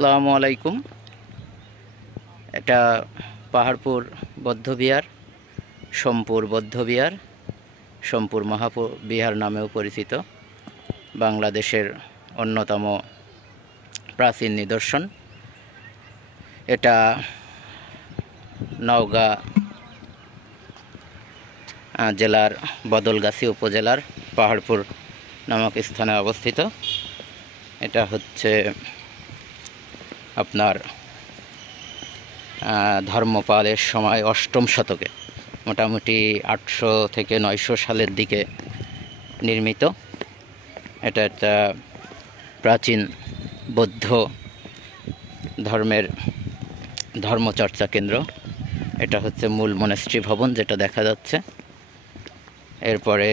আসসালামু আলাইকুম। এটা পাহাড়পুর বৌদ্ধবিহার, সোমপুর বৌদ্ধবিহার, সোমপুর মহাবিহার নামেও পরিচিত। বাংলাদেশের অন্যতম প্রাচীন নিদর্শন। এটা নওগাঁ জেলার বদলগাছি উপজেলার পাহাড়পুর নামক স্থানে অবস্থিত। এটা হচ্ছে আপনার ধর্মপালের সময় ৮ম শতকে, মোটামুটি ৮০০ থেকে ৯০০ সালের দিকে নির্মিত। এটা একটা প্রাচীন বৌদ্ধ ধর্মের ধর্মচর্চা কেন্দ্র। এটা হচ্ছে মূল মনেস্ট্রি ভবন, যেটা দেখা যাচ্ছে। এরপরে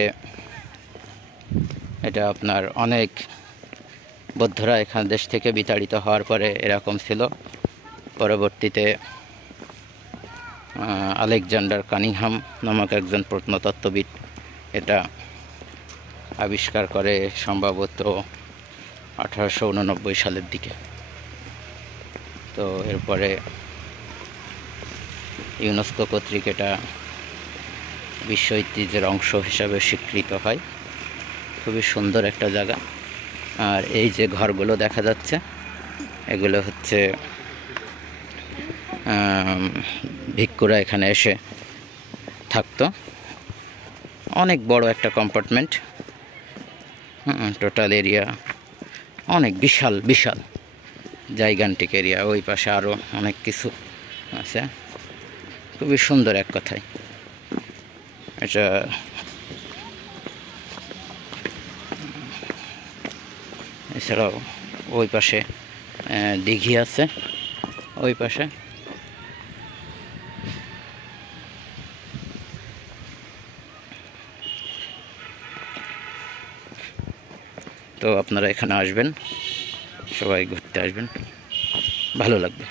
এটা আপনার অনেক বৌদ্ধরা এখান দেশ থেকে বিতাড়িত হওয়ার পরে এরকম ছিল। পরবর্তীতে আলেকজান্ডার কানিংহাম নামক একজন প্রত্নতত্ত্ববিদ এটা আবিষ্কার করে, সম্ভবত 1889 সালের দিকে। তো এরপরে ইউনেস্কো কর্তৃক এটা বিশ্ব ঐতিহ্যের অংশ হিসাবে স্বীকৃত হয়। খুবই সুন্দর একটা জায়গা। আর এই যে ঘরগুলো দেখা যাচ্ছে, এগুলো হচ্ছে ভিক্ষুরা এখানে এসে থাকতো। অনেক বড় একটা কম্পার্টমেন্ট, টোটাল এরিয়া অনেক বিশাল বিশাল জাইগান্টিক এরিয়া। ওই পাশে আরও অনেক কিছু আছে। খুবই সুন্দর এক কথায়। এটা এছাড়াও ওই পাশে দিঘি আছে, ওই পাশে। তো আপনারা এখানে আসবেন, সবাই ঘুরতে আসবেন, ভালো লাগবে।